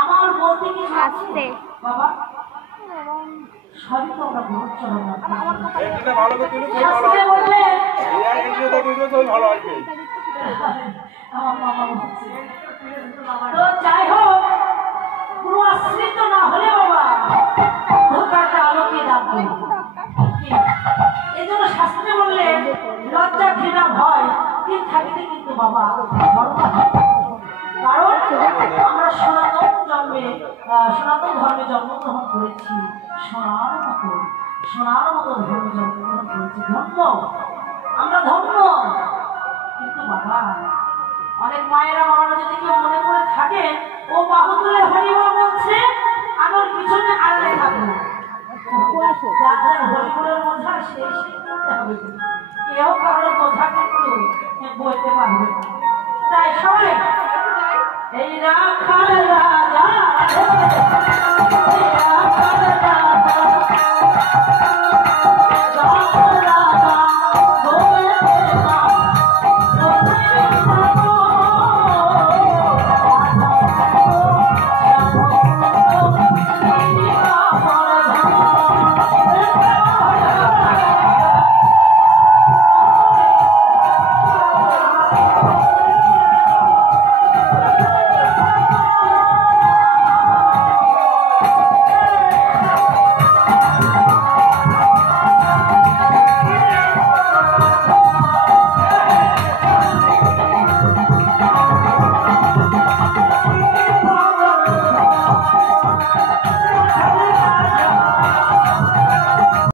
আমার বলতে কিছু আছে বাবা, সবই তো আমরা ভোট চলো না। এটা ভালো করে তুলে ভালো হবে। এই আর ভিডিও তো ভিডিও তো ভালো আসবে। আমার মামা বলছে তো যাই হোক, পুরো আশ্রিত না হলে বাবা ধোকাটা আলোকে রাখবে। এজন্য শাস্ত্রে বললে লজ্জা ঘৃণা ভয় তিন থাকিতে কিন্তু বাবা বড় কারণ আমরা সনাতন ধর্মে জন্মগ্রহণ করেছি, সোনার মতো ধর্মে জন্মগ্রহণ করেছি। ধন্য আমরা, ধন্য। কিন্তু বাবা অনেক মায়েরা বাবারা যদি কেউ মনে করে থাকে ও বাহু তুলে হরিবল বলছে, আমার পিছনে আড়ালে থাকবো, যার যার হরিবলের বোঝা সেই করতে হবে। কেউ কারোর বোঝা কিন্তু বলতে পারবে না। তাই সবাই এই রাখাল রাজা, এই রাখাল রাজা